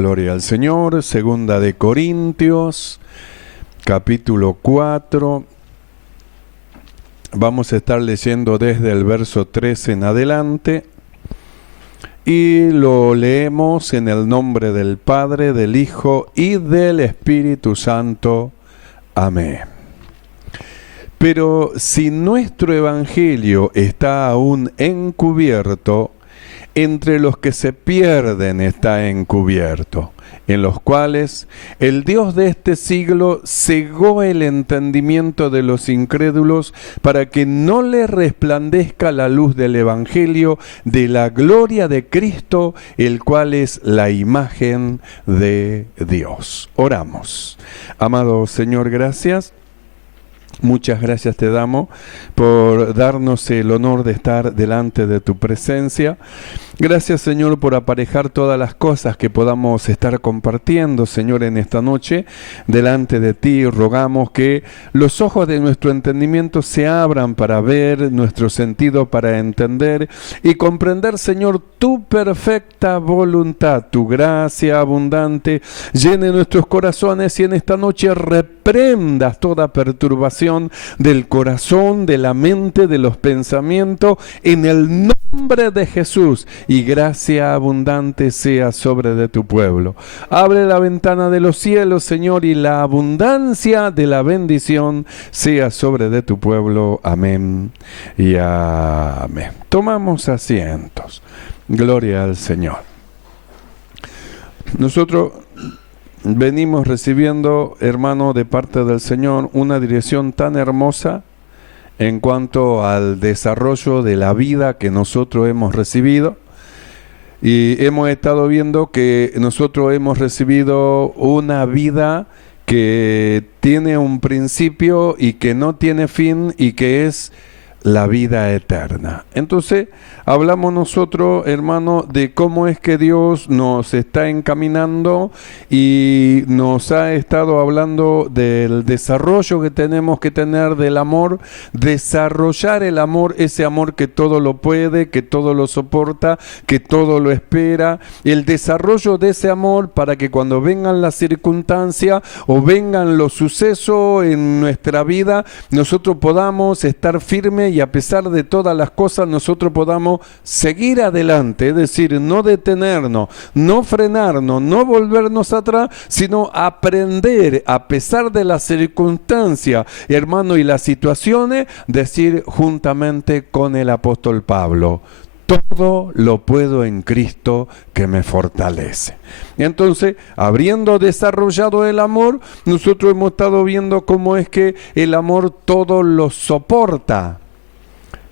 Gloria al Señor. Segunda de Corintios, capítulo 4. Vamos a estar leyendo desde el verso 13 en adelante. Y lo leemos en el nombre del Padre, del Hijo y del Espíritu Santo. Amén. Pero si nuestro evangelio está aún encubierto, entre los que se pierden está encubierto, en los cuales el Dios de este siglo cegó el entendimiento de los incrédulos para que no les resplandezca la luz del evangelio de la gloria de Cristo, el cual es la imagen de Dios. Oramos. Amado Señor, gracias. Muchas gracias te damos por darnos el honor de estar delante de tu presencia. Gracias, Señor, por aparejar todas las cosas que podamos estar compartiendo, Señor, en esta noche. Delante de ti rogamos que los ojos de nuestro entendimiento se abran para ver, nuestro sentido para entender y comprender, Señor, tu perfecta voluntad, tu gracia abundante, llene nuestros corazones y en esta noche reprendas toda perturbación del corazón, de la mente, de los pensamientos, en el nombre de Jesús, y gracia abundante sea sobre de tu pueblo. Abre la ventana de los cielos, Señor, y la abundancia de la bendición sea sobre de tu pueblo. Amén y amén. Tomamos asientos. Gloria al Señor. Nosotros venimos recibiendo, hermano, de parte del Señor, una dirección tan hermosa en cuanto al desarrollo de la vida que nosotros hemos recibido. Y hemos estado viendo que nosotros hemos recibido una vida que tiene un principio y que no tiene fin y que es la vida eterna. Entonces, hablamos nosotros, hermano, de cómo es que Dios nos está encaminando y nos ha estado hablando del desarrollo que tenemos que tener del amor, desarrollar el amor, ese amor que todo lo puede, que todo lo soporta, que todo lo espera, el desarrollo de ese amor para que cuando vengan las circunstancias o vengan los sucesos en nuestra vida, nosotros podamos estar firmes y a pesar de todas las cosas nosotros podamos seguir adelante, es decir, no detenernos, no frenarnos, no volvernos atrás, sino aprender a pesar de las circunstancias, hermano, y las situaciones, decir juntamente con el apóstol Pablo: todo lo puedo en Cristo que me fortalece. Entonces, habiendo desarrollado el amor, nosotros hemos estado viendo cómo es que el amor todo lo soporta.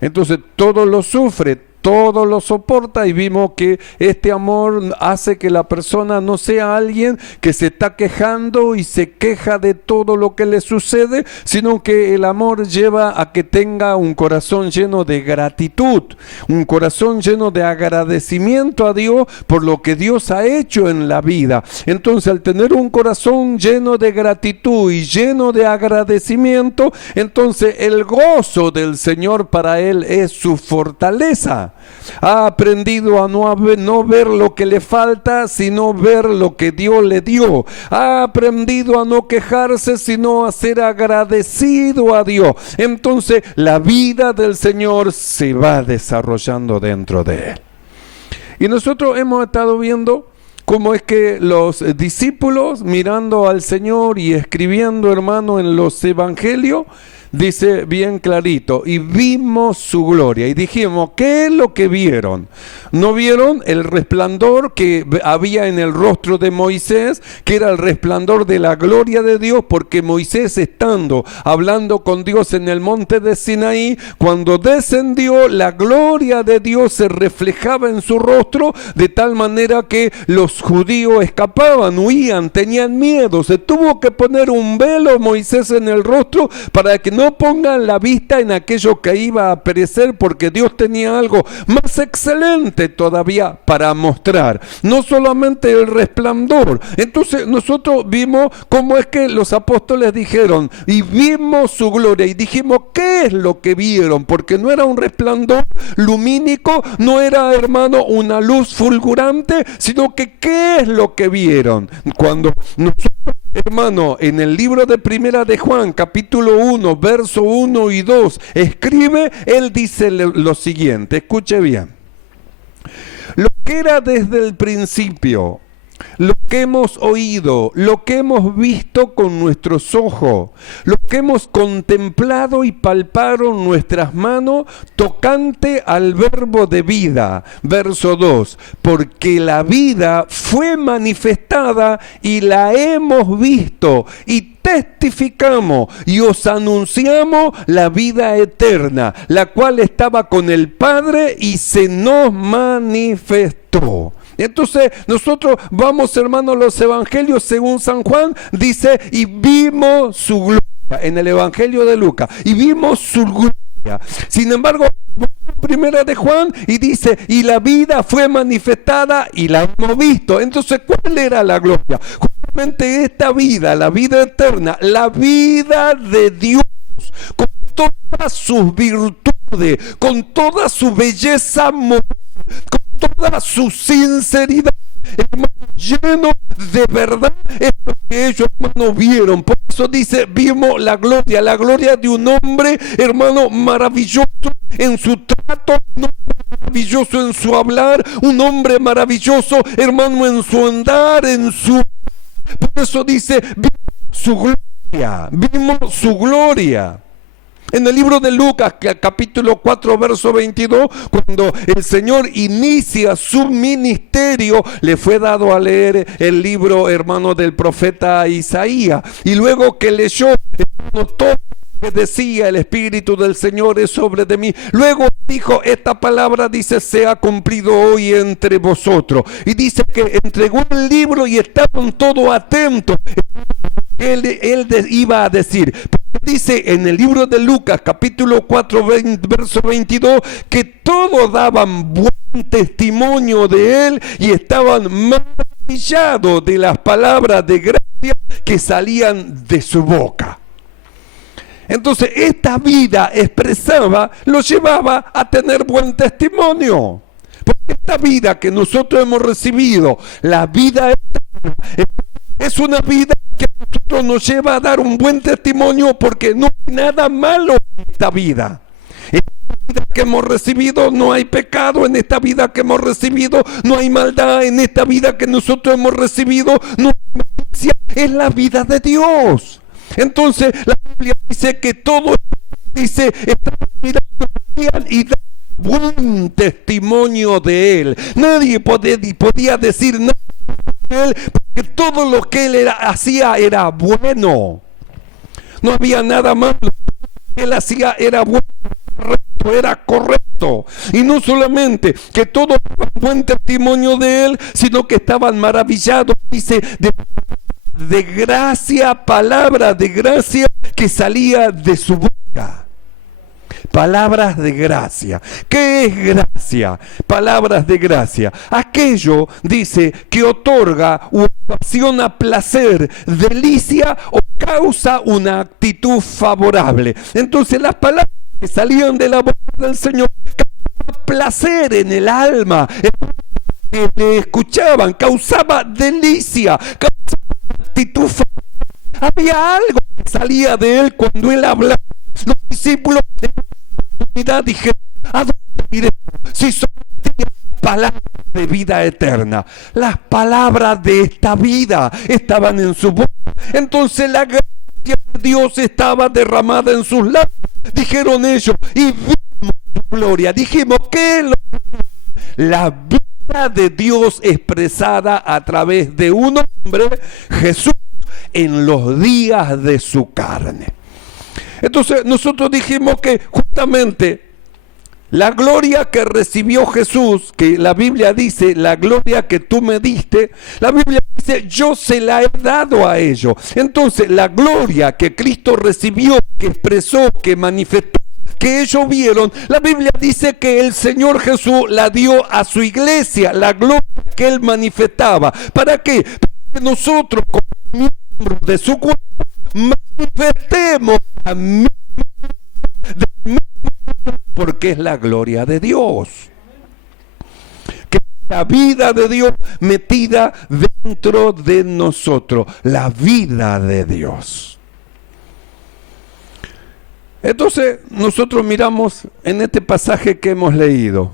Entonces, todo lo sufre, todo lo soporta, y vimos que este amor hace que la persona no sea alguien que se está quejando y se queja de todo lo que le sucede, sino que el amor lleva a que tenga un corazón lleno de gratitud, un corazón lleno de agradecimiento a Dios por lo que Dios ha hecho en la vida. Entonces, al tener un corazón lleno de gratitud y lleno de agradecimiento, entonces el gozo del Señor para él es su fortaleza. Ha aprendido a no ver lo que le falta, sino ver lo que Dios le dio. Ha aprendido a no quejarse, sino a ser agradecido a Dios. Entonces, la vida del Señor se va desarrollando dentro de él. Y nosotros hemos estado viendo cómo es que los discípulos, mirando al Señor y escribiendo, hermano, en los evangelios, dice bien clarito: y vimos su gloria. Y dijimos, ¿qué es lo que vieron? ¿No vieron el resplandor que había en el rostro de Moisés, que era el resplandor de la gloria de Dios? Porque Moisés, estando hablando con Dios en el monte de Sinaí, cuando descendió, la gloria de Dios se reflejaba en su rostro, de tal manera que los judíos escapaban, huían, tenían miedo. Se tuvo que poner un velo Moisés en el rostro para que no pongan la vista en aquello que iba a perecer, porque Dios tenía algo más excelente todavía para mostrar. No solamente el resplandor. Entonces nosotros vimos cómo es que los apóstoles dijeron, y vimos su gloria, y dijimos, ¿qué es lo que vieron? Porque no era un resplandor lumínico, no era, hermano, una luz fulgurante, sino que ¿qué es lo que vieron? Cuando nosotros, hermano, en el libro de Primera de Juan, capítulo 1, verso 1 y 2, escribe, él dice lo siguiente, escuche bien. Lo que era desde el principio, lo que hemos oído, lo que hemos visto con nuestros ojos, lo que hemos contemplado y palparon nuestras manos tocante al verbo de vida. Verso 2, porque la vida fue manifestada y la hemos visto y testificamos y os anunciamos la vida eterna, la cual estaba con el Padre y se nos manifestó. Entonces nosotros vamos, hermanos, los evangelios según San Juan, dice, y vimos su gloria, en el evangelio de Lucas, y vimos su gloria. Sin embargo, Primera de Juan, y dice, y la vida fue manifestada y la hemos visto. Entonces, ¿cuál era la gloria? Justamente esta vida, la vida eterna, la vida de Dios, con todas sus virtudes, con toda su belleza moral, con toda su sinceridad, hermano, lleno de verdad, es lo que ellos, hermano, vieron. Por eso dice, vimos la gloria de un hombre, hermano, maravilloso en su trato, un hombre maravilloso en su hablar, un hombre maravilloso, hermano, en su andar, en su... Por eso dice, vimos su gloria. En el libro de Lucas, capítulo 4, verso 22, cuando el Señor inicia su ministerio, le fue dado a leer el libro, hermano, del profeta Isaías. Y luego que leyó, hermano, todo que decía, el Espíritu del Señor es sobre de mí. Luego dijo, esta palabra, dice, se ha cumplido hoy entre vosotros. Y dice que entregó el libro y estaban todos atentos. Él iba a decir, dice en el libro de Lucas, capítulo 4, verso 22, que todos daban buen testimonio de él y estaban maravillados de las palabras de gracia que salían de su boca. Entonces esta vida expresaba, lo llevaba a tener buen testimonio. Porque esta vida que nosotros hemos recibido, la vida eterna, es una vida que a nosotros nos lleva a dar un buen testimonio, porque no hay nada malo en esta vida. En esta vida que hemos recibido no hay pecado, en esta vida que hemos recibido no hay maldad, en esta vida que nosotros hemos recibido no hay malicia, es la vida de Dios. Entonces la Biblia dice que todo, dice, está mirando y da buen testimonio de él. Nadie podía decir nada de él, porque todo lo que él hacía era bueno. No había nada malo. Lo que él hacía era bueno, era correcto. Y no solamente que todos daban buen testimonio de él, sino que estaban maravillados, dice, de gracia, palabra de gracia que salía de su boca. Palabras de gracia. ¿Qué es gracia? Palabras de gracia. Aquello, dice, que otorga o ocasiona placer, delicia o causa una actitud favorable. Entonces las palabras que salían de la boca del Señor causaban placer en el alma. Que le escuchaban, causaba delicia, causaba actitud favorable. Había algo que salía de él cuando él hablaba. Los discípulos de la comunidad dijeron, ¿a dónde iremos si son palabras de vida eterna? Las palabras de esta vida estaban en su boca. Entonces la gracia de Dios estaba derramada en sus labios. Dijeron ellos, y vimos su gloria. Dijimos, ¿qué es la vida de Dios expresada a través de un hombre, Jesús, en los días de su carne? Entonces nosotros dijimos que justamente La gloria que recibió Jesús, que la Biblia dice, la gloria que tú me diste, la Biblia dice, yo se la he dado a ellos. Entonces, la gloria que Cristo recibió, que expresó, que manifestó, que ellos vieron, la Biblia dice que el Señor Jesús la dio a su iglesia, la gloria que Él manifestaba. ¿Para qué? Para que nosotros, como miembros de su cuerpo, manifestemos la misma porque es la gloria de Dios, que es la vida de Dios metida dentro de nosotros, la vida de Dios. Entonces nosotros miramos en este pasaje que hemos leído,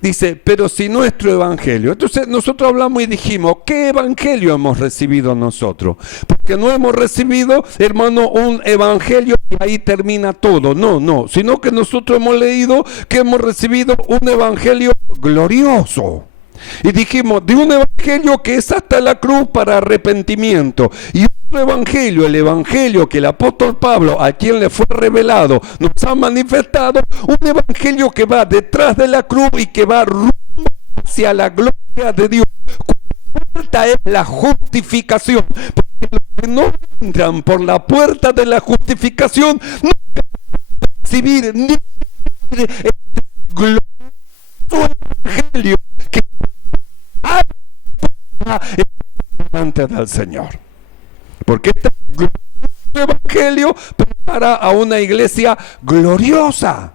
dice, pero si nuestro evangelio. Entonces nosotros hablamos y dijimos, ¿qué evangelio hemos recibido nosotros? Porque no hemos recibido, hermano, un evangelio y ahí termina todo. No, sino que nosotros hemos leído que hemos recibido un evangelio glorioso. Y dijimos, de un evangelio que es hasta la cruz para arrepentimiento. Y otro evangelio, el evangelio que el apóstol Pablo, a quien le fue revelado, nos ha manifestado, un evangelio que va detrás de la cruz y que va rumbo hacia la gloria de Dios. Esta es la justificación. Porque los que no entran por la puerta de la justificación no pueden recibir ni el glorioso evangelio que delante del Señor. Porque este evangelio prepara a una iglesia gloriosa,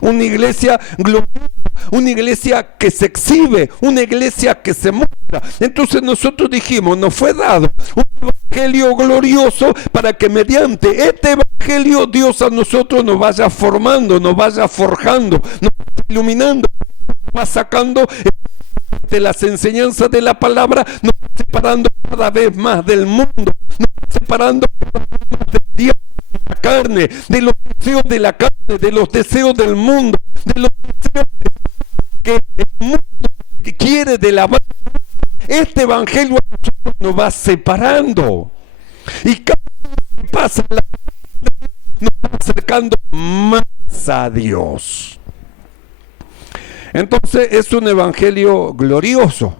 una iglesia gloriosa, una iglesia que se exhibe, una iglesia que se muestra. Entonces nosotros dijimos, nos fue dado un evangelio glorioso para que mediante este evangelio Dios a nosotros nos vaya formando, nos vaya forjando, nos vaya iluminando, nos va sacando de las enseñanzas de la palabra, nos va separando cada vez más del mundo, nos va separando cada vez más de Dios, de la carne, de los deseos de la carne, de los deseos del mundo, de los deseos que el mundo quiere de la vida. Este evangelio nos va separando y cada vez que pasa la vida nos va acercando más a Dios. Entonces es un evangelio glorioso,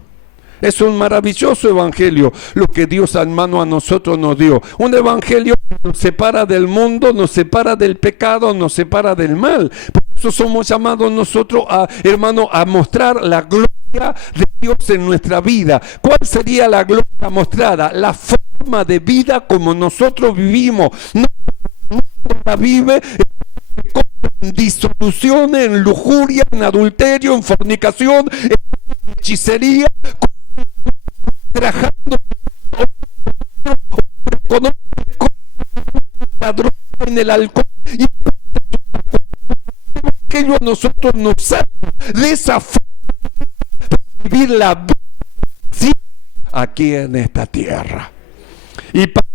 es un maravilloso evangelio lo que Dios hermano a nosotros nos dio. Un evangelio que nos separa del mundo, nos separa del pecado, nos separa del mal. Por eso somos llamados nosotros a, hermano, a mostrar la gloria de Dios en nuestra vida. ¿Cuál sería la gloria mostrada? La forma de vida como nosotros vivimos. No la vive en disolución, en lujuria, en adulterio, en fornicación, en hechicería, trabajando con la droga, en el alcohol, y que a nosotros nos saca de esa forma de vivir la vida aquí en esta tierra. Y para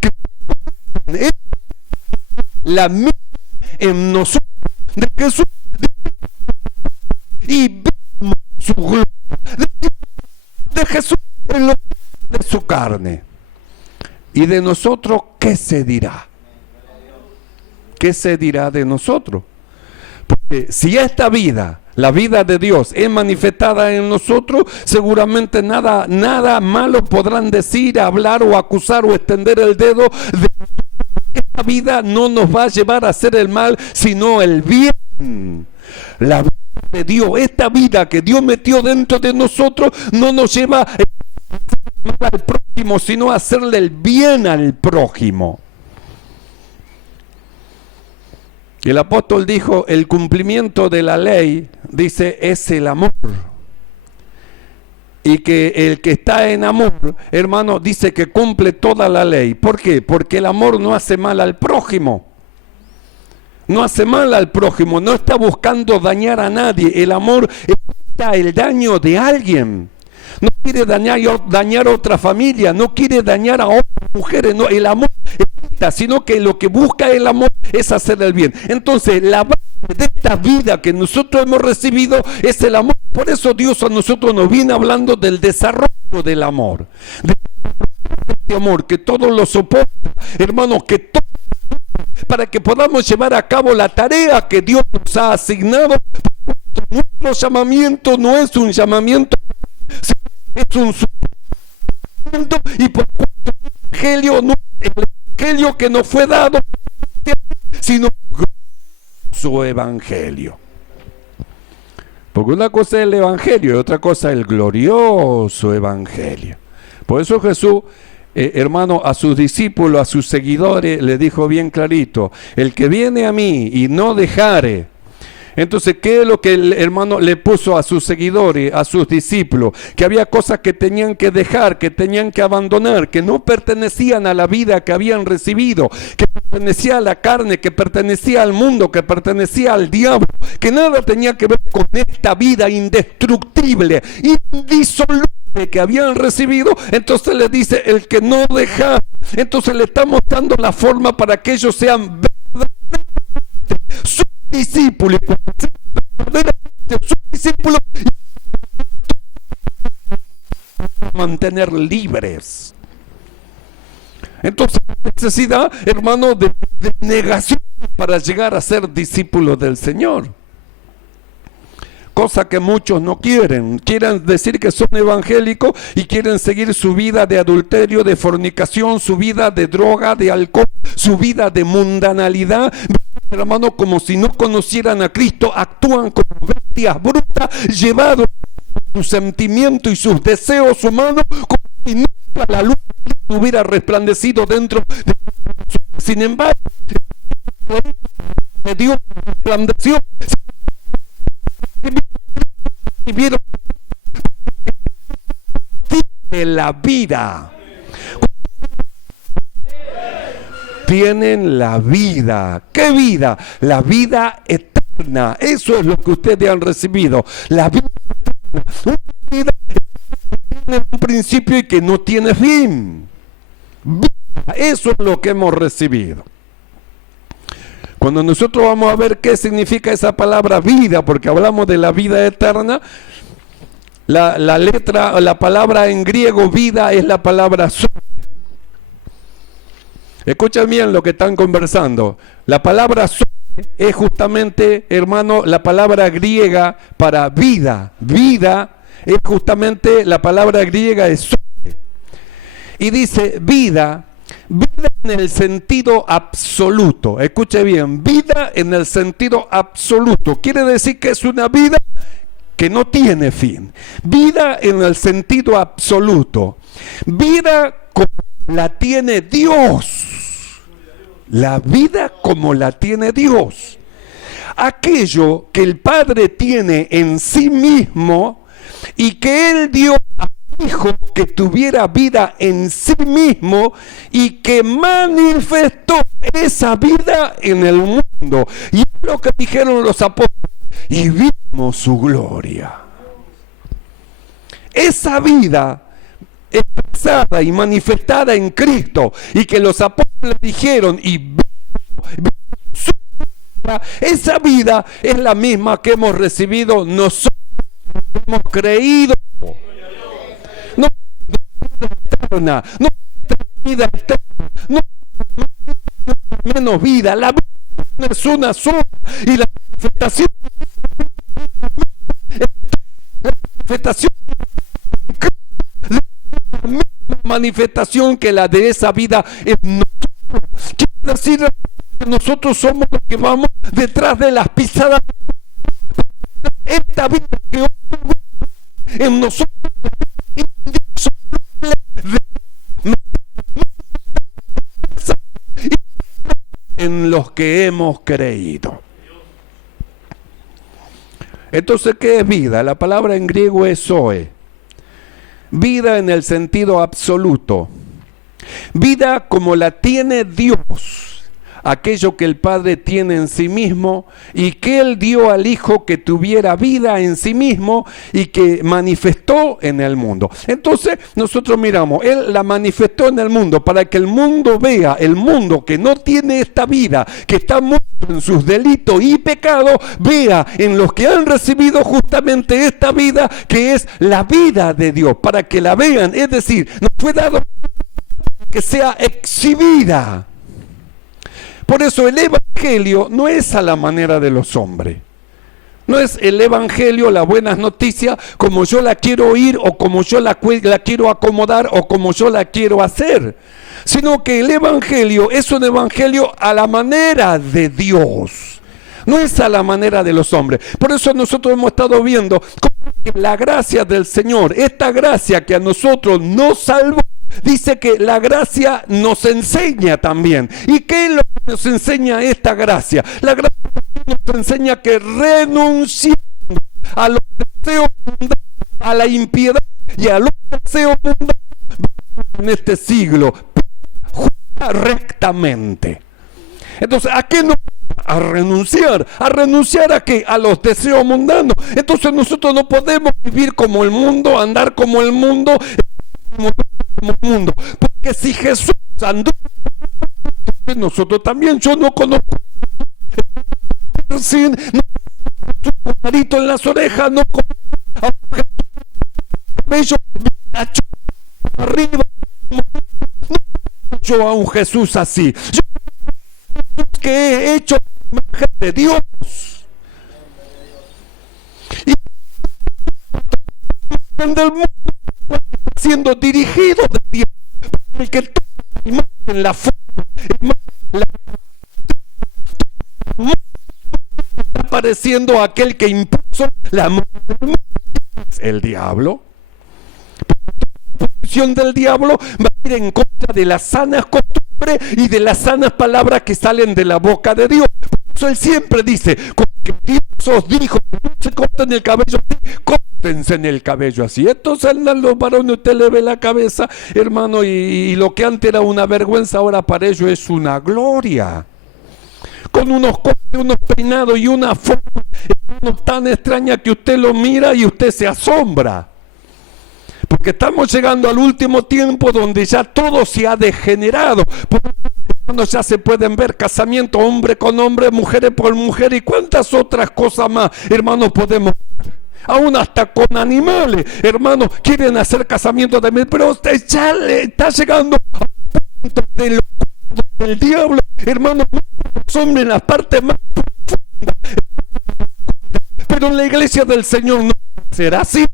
que la misma en nosotros de Jesús y vemos su gloria de Jesús en lo de su carne. Y de nosotros, ¿qué se dirá? ¿Qué se dirá de nosotros? Porque si esta vida, la vida de Dios, es manifestada en nosotros, seguramente nada malo podrán decir, hablar o acusar o extender el dedo. Esta vida no nos va a llevar a hacer el mal, sino el bien. La vida de Dios, esta vida que Dios metió dentro de nosotros, no nos lleva a hacer el mal al prójimo, sino a hacerle el bien al prójimo. El apóstol dijo, el cumplimiento de la ley, dice, es el amor. Y que el que está en amor, hermano, dice que cumple toda la ley. ¿Por qué? Porque el amor no hace mal al prójimo. No hace mal al prójimo, no está buscando dañar a nadie. El amor evita el daño de alguien. No quiere dañar a otra familia, no quiere dañar a otras mujeres. No, el amor evita, sino que lo que busca el amor es hacer el bien. Entonces, la base de esta vida que nosotros hemos recibido es el amor. Por eso Dios a nosotros nos viene hablando del desarrollo del amor. De este amor que todo lo soporta, hermano, que todo para que podamos llevar a cabo la tarea que Dios nos ha asignado. Nuestro llamamiento no es un llamamiento, es un sufrimiento, y por el evangelio no es el evangelio que nos fue dado, sino su evangelio. Porque una cosa es el evangelio y otra cosa es el glorioso evangelio. Por eso Jesús, hermano, a sus discípulos, a sus seguidores, le dijo bien clarito: el que viene a mí y no dejare. Entonces, ¿qué es lo que el hermano le puso a sus seguidores, a sus discípulos? Que había cosas que tenían que dejar, que tenían que abandonar, que no pertenecían a la vida que habían recibido, que pertenecía a la carne, que pertenecía al mundo, que pertenecía al diablo, que nada tenía que ver con esta vida indestructible, indisoluble que habían recibido. Entonces les dice: el que no deja. Entonces le estamos dando la forma para que ellos sean verdaderamente sus discípulos, sus discípulos, y mantener libres. Entonces, necesidad, hermano, de negación para llegar a ser discípulos del Señor. Cosa que muchos no quieren. Quieren decir que son evangélicos y quieren seguir su vida de adulterio, de fornicación, su vida de droga, de alcohol, su vida de mundanalidad. Hermano, como si no conocieran a Cristo, actúan como bestias brutas, llevados sus sentimientos y sus deseos humanos, como si nunca la luz hubiera resplandecido dentro de su. Sin embargo, Dios resplandeció y vieron la vida. Tienen la vida. ¿Qué vida? La vida eterna. Eso es lo que ustedes han recibido. La vida eterna. Una vida que tiene un principio y que no tiene fin. Vida. Eso es lo que hemos recibido. Cuando nosotros vamos a ver qué significa esa palabra vida, porque hablamos de la vida eterna, la palabra en griego vida es la palabra zoe. Escuchen bien lo que están conversando. La palabra zoe es justamente, hermano, la palabra griega para vida. Vida es justamente la palabra griega de zoe. Y dice vida en el sentido absoluto. Escuche bien, vida en el sentido absoluto. Quiere decir que es una vida que no tiene fin. Vida en el sentido absoluto. Vida como la tiene Dios. La vida como la tiene Dios. Aquello que el Padre tiene en sí mismo y que Él dio a Hijo que tuviera vida en sí mismo y que manifestó esa vida en el mundo. Y es lo que dijeron los apóstoles: y vimos su gloria. Esa vida expresada y manifestada en Cristo, y que los apóstoles dijeron: y vimos su gloria. Esa vida es la misma que hemos recibido nosotros, hemos creído. No eterna, no vida eterna, no menos vida. La vida es una sola, y la manifestación que la de esa vida es nosotros. Quiere decir que nosotros somos los que vamos detrás de las pisadas. Esta vida que hoy en nosotros en los que hemos creído. Entonces, ¿qué es vida? La palabra en griego es zoe. Vida en el sentido absoluto. Vida como la tiene Dios. Aquello que el Padre tiene en sí mismo y que Él dio al Hijo que tuviera vida en sí mismo y que manifestó en el mundo. Entonces nosotros miramos, Él la manifestó en el mundo para que el mundo vea, el mundo que no tiene esta vida, que está muerto en sus delitos y pecados, vea en los que han recibido justamente esta vida, que es la vida de Dios, para que la vean. Es decir, nos fue dado que sea exhibida. Por eso el evangelio no es a la manera de los hombres. No es el evangelio, las buenas noticias, como yo la quiero oír o como yo la quiero acomodar o como yo la quiero hacer. Sino que el evangelio es un evangelio a la manera de Dios. No es a la manera de los hombres. Por eso nosotros hemos estado viendo cómo la gracia del Señor, esta gracia que a nosotros nos salvó, dice que la gracia nos enseña también. ¿Y qué es lo que nos enseña esta gracia? La gracia nos enseña que renunciando a los deseos mundanos, a la impiedad y a los deseos mundanos en este siglo, rectamente. Entonces, ¿a qué nos a renunciar? ¿A renunciar a qué? A los deseos mundanos. Entonces nosotros no podemos vivir como el mundo, andar como el mundo, como el mundo. Porque si Jesús andó, nosotros también. Yo no conozco sin un marito en las orejas, no conozco cabello arriba, no yo a un Jesús así. Yo que he hecho imagen de Dios y del mundo siendo dirigido de Dios, el que toma la imagen, la forma, está apareciendo aquel que impuso la muerte, el diablo. La posición del diablo va a ir en contra de las sanas costumbres y de las sanas palabras que salen de la boca de Dios. Por eso él siempre dice, que Dios os dijo, no se corten el cabello así, córtense en el cabello así. Entonces andan los varones, usted le ve la cabeza, hermano, y lo que antes era una vergüenza, ahora para ellos es una gloria. Con unos cortes, unos peinados y una forma tan extraña que usted lo mira y usted se asombra. Porque estamos llegando al último tiempo donde ya todo se ha degenerado. Cuando ya se pueden ver casamientos hombre con hombre, mujeres por mujer y cuántas otras cosas más, hermanos, podemos ver. Aún hasta con animales, hermanos, quieren hacer casamientos también, pero ya le está llegando a un punto del diablo, hermanos, los hombres en las partes más profundas. Pero en la iglesia del Señor no será así.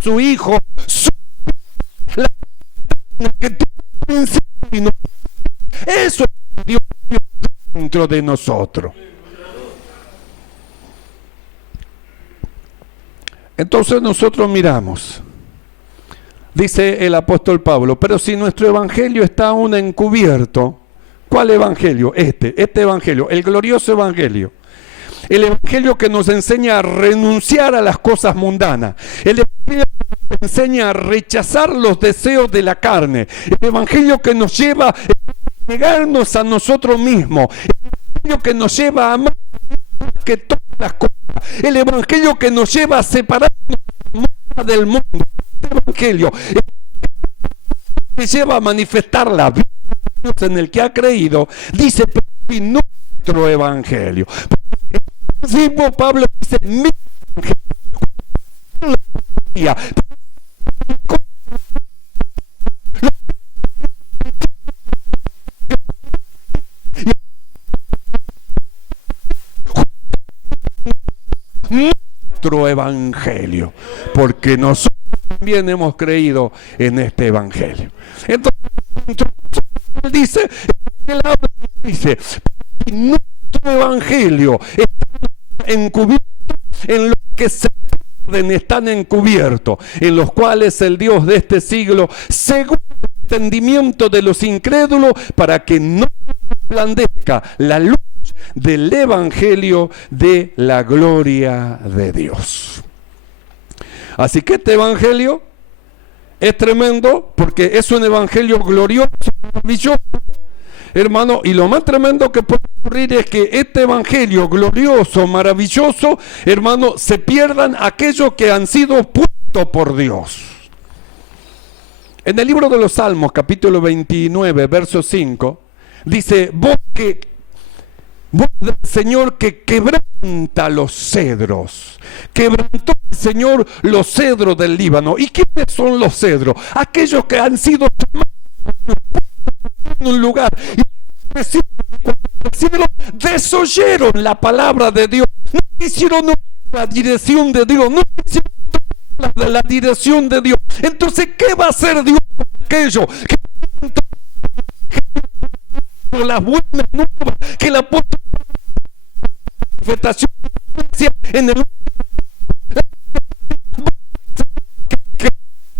Su hijo, eso es Dios dentro de nosotros. Entonces nosotros miramos, dice el apóstol Pablo, pero si nuestro evangelio está aún encubierto, ¿cuál evangelio? Este evangelio, el glorioso evangelio. El evangelio que nos enseña a renunciar a las cosas mundanas. El evangelio que nos enseña a rechazar los deseos de la carne. El evangelio que nos lleva a negarnos a nosotros mismos. El evangelio que nos lleva a amar que todas las cosas. El evangelio que nos lleva a separarnos del mundo. El evangelio que lleva a manifestar la vida de Dios en el que ha creído. Dice, pero nuestro evangelio. Sí, Pablo dice, mi evangelio. Nuestro evangelio, porque nosotros también hemos creído en este evangelio. Entonces, él dice, nuestro evangelio está encubierto en lo que se están encubiertos, en los cuales el Dios de este siglo cegó el entendimiento de los incrédulos para que no resplandezca la luz del evangelio de la gloria de Dios. Así que este evangelio es tremendo porque es un evangelio glorioso, maravilloso, hermano, y lo más tremendo que puede ocurrir es que este evangelio glorioso, maravilloso, hermano, se pierdan aquellos que han sido puestos por Dios. En el libro de los Salmos, capítulo 29, verso 5, dice, vos que Voz del Señor que quebranta los cedros. Quebrantó el Señor los cedros del Líbano. ¿Y quiénes son los cedros? Aquellos que han sido en un lugar y desoyeron la palabra de Dios, no hicieron la dirección de Dios, no hicieron la dirección de Dios. Entonces, ¿qué va a hacer Dios con aquello que las buenas nuevas, que la manifestación en el que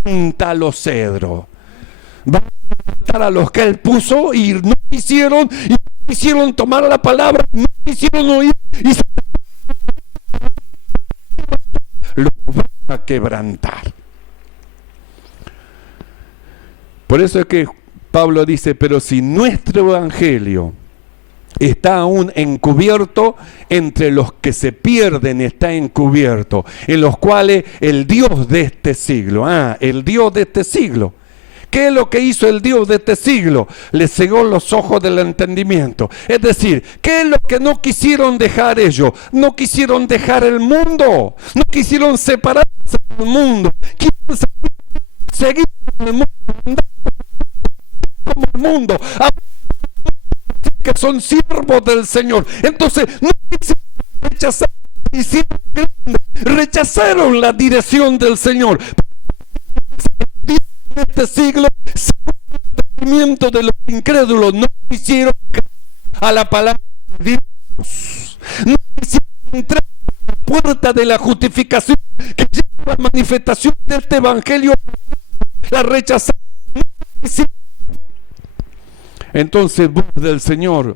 canta los cedros? Va a matar a los que él puso y no quisieron tomar la palabra, no quisieron oír y lo va a quebrantar. Por eso es que Pablo dice, pero si nuestro evangelio está aún encubierto, entre los que se pierden está encubierto, en los cuales el Dios de este siglo, el Dios de este siglo, ¿qué es lo que hizo el Dios de este siglo? Le cegó los ojos del entendimiento. Es decir, ¿qué es lo que no quisieron dejar ellos? No quisieron dejar el mundo, no quisieron separarse del mundo, quisieron seguir en el mundo, como el mundo, que son siervos del Señor. Entonces no rechazaron la dirección del Señor. En este siglo, el movimiento de los incrédulos no hicieron a la palabra de Dios, no hicieron entrar a la puerta de la justificación que lleva la manifestación de este evangelio, la rechazaron. Entonces, voz del Señor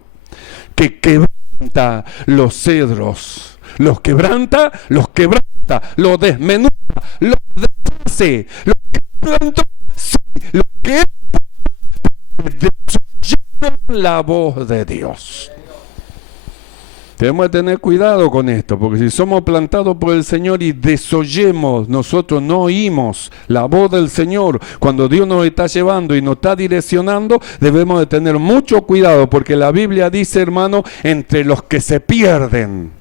que quebranta los cedros, los quebranta, los desmenuza, los deshace, los quebrantó, sí, los que desoyeron la voz de Dios. Tenemos que tener cuidado con esto, porque si somos plantados por el Señor y desoyemos, nosotros no oímos la voz del Señor, cuando Dios nos está llevando y nos está direccionando, debemos de tener mucho cuidado, porque la Biblia dice, hermano, entre los que se pierden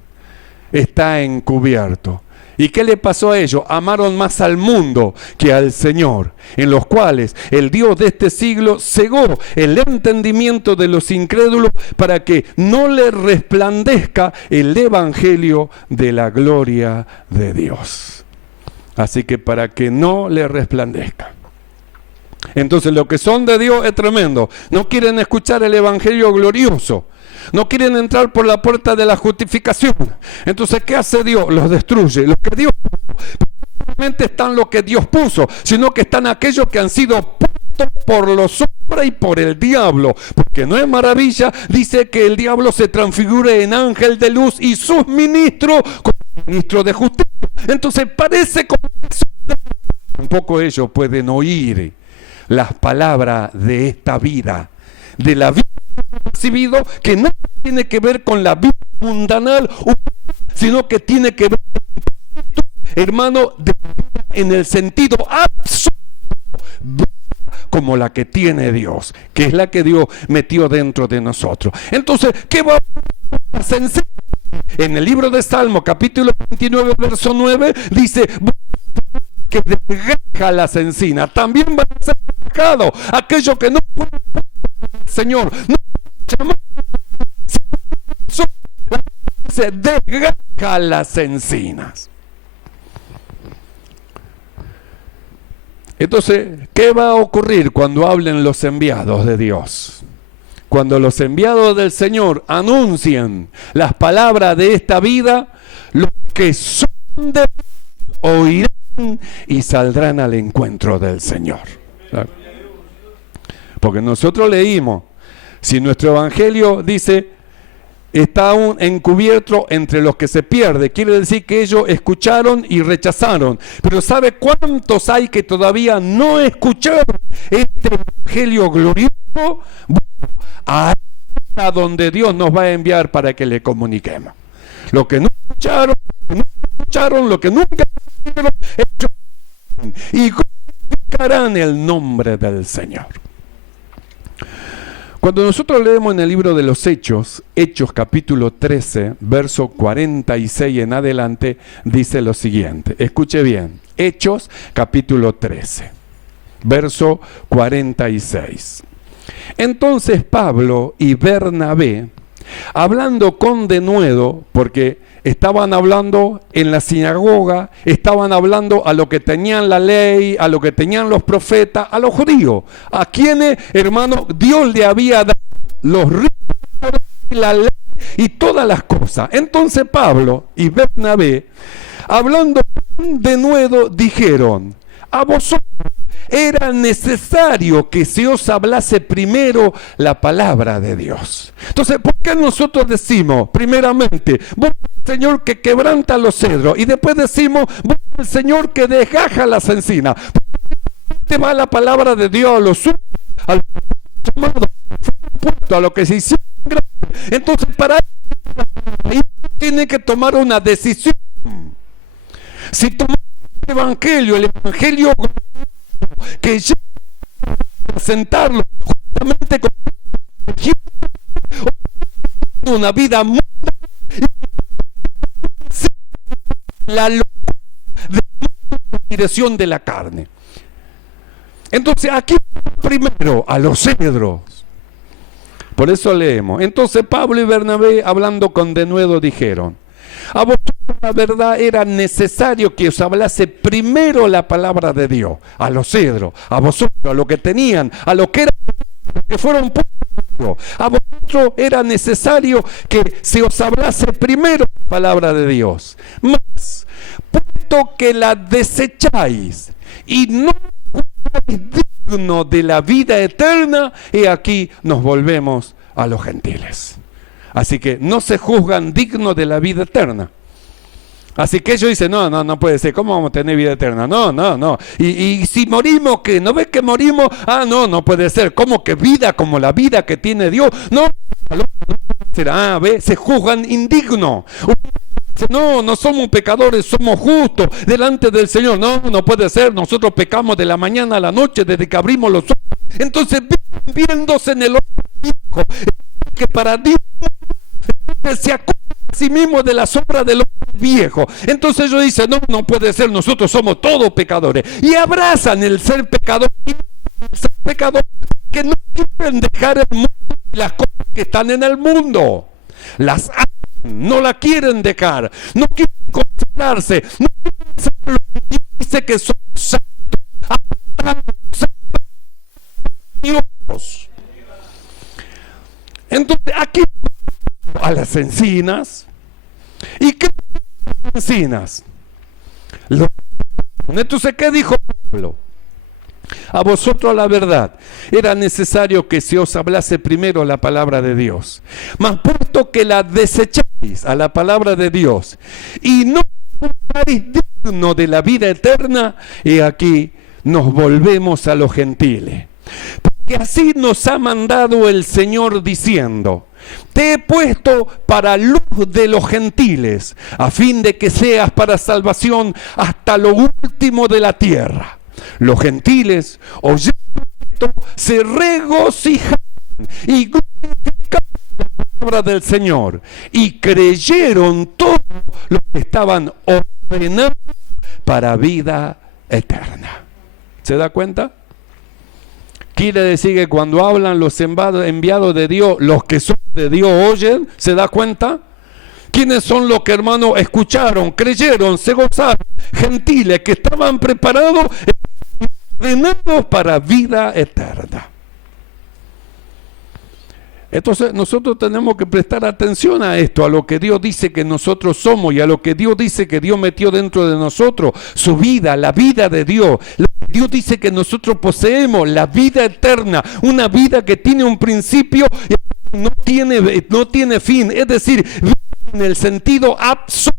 está encubierto. ¿Y qué le pasó a ellos? Amaron más al mundo que al Señor, en los cuales el Dios de este siglo cegó el entendimiento de los incrédulos para que no le resplandezca el evangelio de la gloria de Dios. Así que para que no le resplandezca. Entonces, los que son de Dios es tremendo. No quieren escuchar el evangelio glorioso. No quieren entrar por la puerta de la justificación. Entonces, ¿qué hace Dios? Los destruye. Los que Dios puso, no solamente están los que Dios puso, sino que están aquellos que han sido puestos por los hombres y por el diablo. Porque no es maravilla, dice que el diablo se transfigure en ángel de luz y sus ministros como ministros de justicia. Entonces, parece como que tampoco ellos pueden oír las palabras de esta vida, de la vida recibido, que no tiene que ver con la vida mundanal, sino que tiene que ver, hermano, en el sentido absoluto, como la que tiene Dios, que es la que Dios metió dentro de nosotros. Entonces, ¿qué va a hacer? En el libro de Salmo, capítulo 29, verso 9, dice que desgaja las encinas. También van a ser desgajados aquellos que no pueden el Señor, no se desgaja las encinas. Entonces, ¿qué va a ocurrir cuando hablen los enviados de Dios? Cuando los enviados del Señor anuncien las palabras de esta vida, los que son de Dios oirán y saldrán al encuentro del Señor. Porque nosotros leímos, si nuestro evangelio dice está aún encubierto entre los que se pierden, quiere decir que ellos escucharon y rechazaron. Pero ¿sabe cuántos hay que todavía no escucharon este evangelio glorioso? A donde Dios nos va a enviar para que le comuniquemos. Los que no escucharon, los que nunca escucharon, y glorificarán el nombre del Señor. Cuando nosotros leemos en el libro de los Hechos, Hechos capítulo 13, verso 46 en adelante, dice lo siguiente. Escuche bien, Hechos capítulo 13, verso 46. Entonces Pablo y Bernabé, hablando con denuedo, porque estaban hablando en la sinagoga, estaban hablando a lo que tenían la ley, a lo que tenían los profetas, a los judíos, a quienes, hermano, Dios le había dado los ritos, la ley y todas las cosas. Entonces Pablo y Bernabé, hablando con denuedo, dijeron: a vosotros era necesario que se os hablase primero la palabra de Dios. Entonces, ¿por qué nosotros decimos, primeramente, vos Señor que quebranta los cedros, y después decimos, vos el Señor que desgaja las encinas? Te va la palabra de Dios a los suyos, a los llamados, a lo que se hicieron grandes. Entonces, para eso tiene que tomar una decisión. Si tomamos el evangelio que ya presentarlo justamente con una vida muy la dirección de la carne. Entonces aquí primero a los cedros. Por eso leemos. Entonces Pablo y Bernabé, hablando con denuedo, dijeron: a vosotros la verdad era necesario que os hablase primero la palabra de Dios, a los cedros, a vosotros, a lo que tenían, a lo que eran, que fueron puros. A vosotros era necesario que se os hablase primero la palabra de Dios. Mas, puesto que la desecháis y no juzgáis digno de la vida eterna, y aquí nos volvemos a los gentiles. Así que no se juzgan dignos de la vida eterna. Así que ellos dicen, no puede ser, ¿cómo vamos a tener vida eterna? No. Y si morimos, ¿qué? ¿No ves que morimos? No puede ser. ¿Cómo que vida como la vida que tiene Dios? No será, ¿ves? Se juzgan indignos. No somos pecadores, somos justos delante del Señor. No puede ser, nosotros pecamos de la mañana a la noche desde que abrimos los ojos. Entonces, viéndose en el ojo, que para Dios se acuerda a sí mismo de las obras del hombre viejo. Entonces ellos dicen, no puede ser, nosotros somos todos pecadores. Y abrazan el ser pecador, que no quieren dejar el mundo y las cosas que están en el mundo. Las aman, no la quieren dejar, no quieren consagrarse, no quieren ser lo que Dios dice que son santos. Entonces aquí a las encinas. ¿Y qué encinas? Entonces, ¿qué dijo Pablo? A vosotros la verdad era necesario que se os hablase primero la palabra de Dios, mas puesto que la desecháis a la palabra de Dios y no estáis digno de la vida eterna, y aquí nos volvemos a los gentiles. Porque así nos ha mandado el Señor diciendo: te he puesto para luz de los gentiles, a fin de que seas para salvación hasta lo último de la tierra. Los gentiles, oyendo esto, se regocijaron y glorificaron la palabra del Señor, y creyeron todos los que estaban ordenados para vida eterna. ¿Se da cuenta? Quiere decir que cuando hablan los enviados de Dios, los que son de Dios oyen. ¿Se da cuenta? ¿Quiénes son los que, hermanos, escucharon, creyeron, se gozaron? Gentiles que estaban preparados, ordenados para vida eterna. Entonces nosotros tenemos que prestar atención a esto, a lo que Dios dice que nosotros somos y a lo que Dios dice que Dios metió dentro de nosotros, su vida, la vida de Dios. Dios dice que nosotros poseemos la vida eterna, una vida que tiene un principio y no tiene fin, es decir, en el sentido absoluto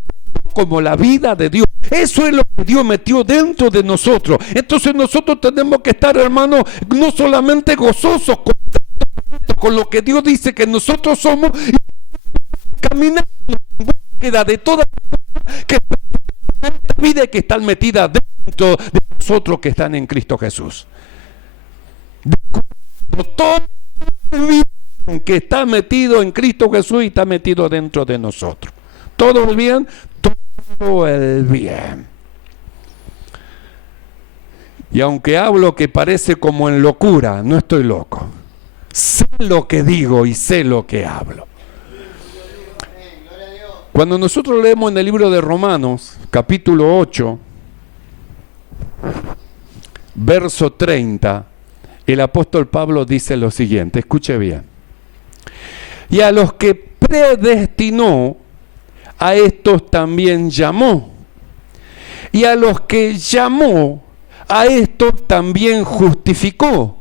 como la vida de Dios. Eso es lo que Dios metió dentro de nosotros. Entonces nosotros tenemos que estar, hermanos, no solamente gozosos con lo que Dios dice que nosotros somos, y caminando en búsqueda de toda esta vida que está metida dentro de nosotros que están en Cristo Jesús. Toda vida que está metido en Cristo Jesús y está metido dentro de nosotros. Todo el bien, todo el bien. Y aunque hablo que parece como en locura, no estoy loco. Sé lo que digo y sé lo que hablo. Cuando nosotros leemos en el libro de Romanos, capítulo 8, verso 30, el apóstol Pablo dice lo siguiente, escuche bien. Y a los que predestinó, a estos también llamó. Y a los que llamó, a estos también justificó.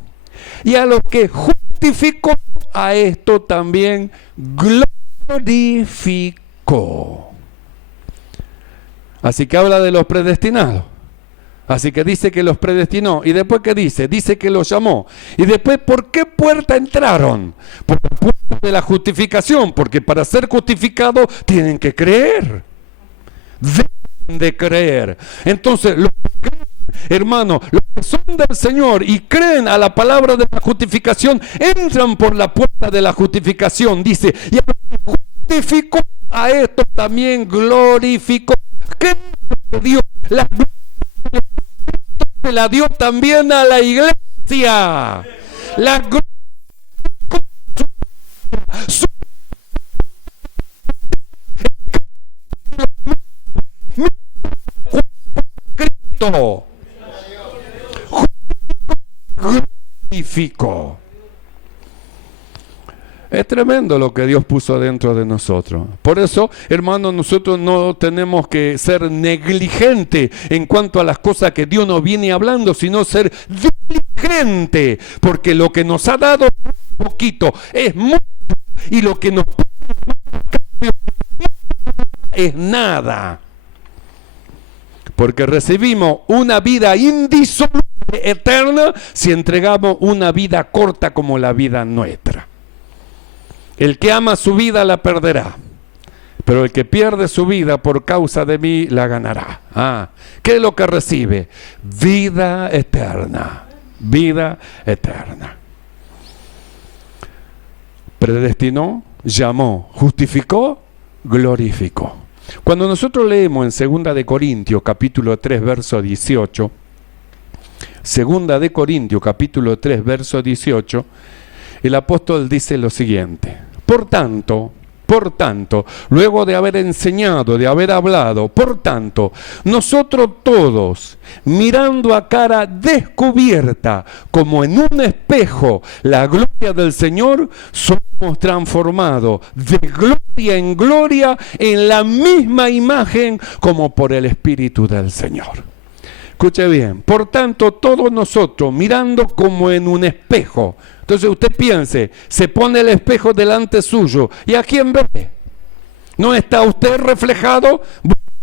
Y a los que justificó, a estos también glorificó. Así que habla de los predestinados. Así que dice que los predestinó. ¿Y después qué dice? Dice que los llamó. ¿Y después por qué puerta entraron? Por la puerta de la justificación. Porque para ser justificados tienen que creer. Deben de creer. Entonces, los que creen, hermano, los que son del Señor y creen a la palabra de la justificación, entran por la puerta de la justificación. Dice, y a los que justificó, a esto también glorificó. ¿Qué Dios? La se la dio también a la iglesia. La Cristo glorificó. Es tremendo lo que Dios puso dentro de nosotros. Por eso, hermanos, nosotros no tenemos que ser negligentes en cuanto a las cosas que Dios nos viene hablando, sino ser diligente, porque lo que nos ha dado es poquito, es mucho, y lo que nos es nada. Porque recibimos una vida indisoluble, eterna, si entregamos una vida corta como la vida nuestra. El que ama su vida la perderá, pero el que pierde su vida por causa de mí la ganará. ¿Qué es lo que recibe? Vida eterna. Vida eterna. Predestinó, llamó, justificó, glorificó. Cuando nosotros leemos en 2 de Corintios capítulo 3 verso 18, 2 de Corintios capítulo 3 verso 18, el apóstol dice lo siguiente: Por tanto, luego de haber enseñado, de haber hablado, por tanto, nosotros todos, mirando a cara descubierta, como en un espejo, la gloria del Señor, somos transformados de gloria en gloria en la misma imagen como por el Espíritu del Señor. Escuche bien, por tanto, todos nosotros, mirando como en un espejo. Entonces usted piense, se pone el espejo delante suyo, ¿y a quién ve? ¿No está usted reflejado?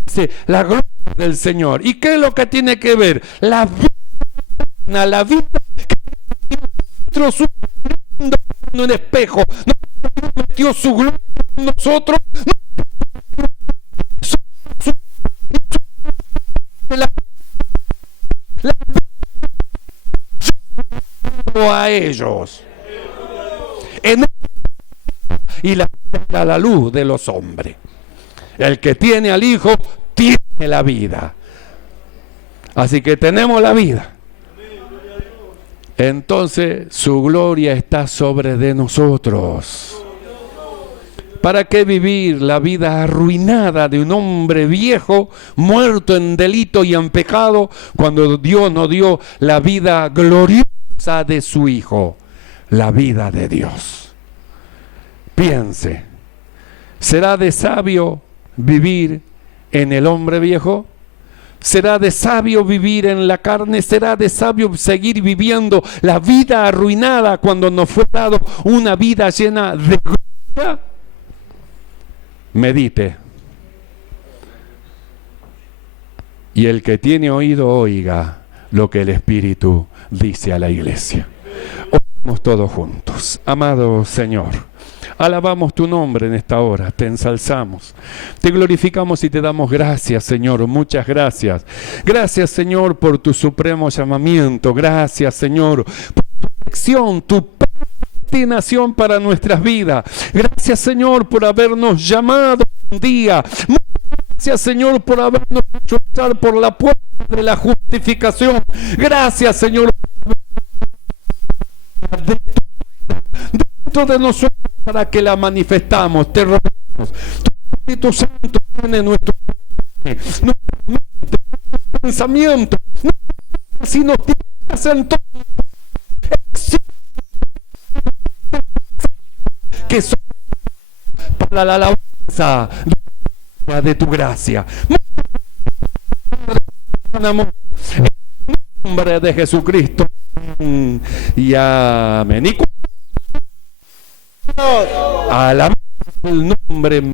Dice, la gloria del Señor. ¿Y qué es lo que tiene que ver? La vida que dentro suyo, mirando en un espejo. No metió su gloria en nosotros. A ellos y la luz de los hombres. El que tiene al Hijo tiene la vida. Así que tenemos la vida. Entonces su gloria está sobre de nosotros. ¿Para qué vivir la vida arruinada de un hombre viejo, muerto en delito y en pecado, cuando Dios nos dio la vida gloriosa de su Hijo, la vida de Dios? Piense, ¿será de sabio vivir en el hombre viejo? ¿Será de sabio vivir en la carne? ¿Será de sabio seguir viviendo la vida arruinada cuando nos fue dado una vida llena de gloria? Medite. Y el que tiene oído oiga lo que el Espíritu dice a la iglesia. Oramos todos juntos. Amado Señor, alabamos tu nombre en esta hora, te ensalzamos, te glorificamos y te damos gracias, Señor, muchas gracias. Gracias, Señor, por tu supremo llamamiento. Gracias, Señor, por tu elección, tu destinación para nuestras vidas. Gracias, Señor, por habernos llamado un día. Gracias, Señor, por habernos hecho entrar por la puerta de la justificación. Gracias, Señor, dentro de nosotros para que la manifestamos. Te rogamos. Tu Espíritu Santo tiene nuestro pensamiento, si nos tienes en todo, que son para la alabanza de tu gracia. En el nombre de Jesucristo. Y amén. Y alabamos el nombre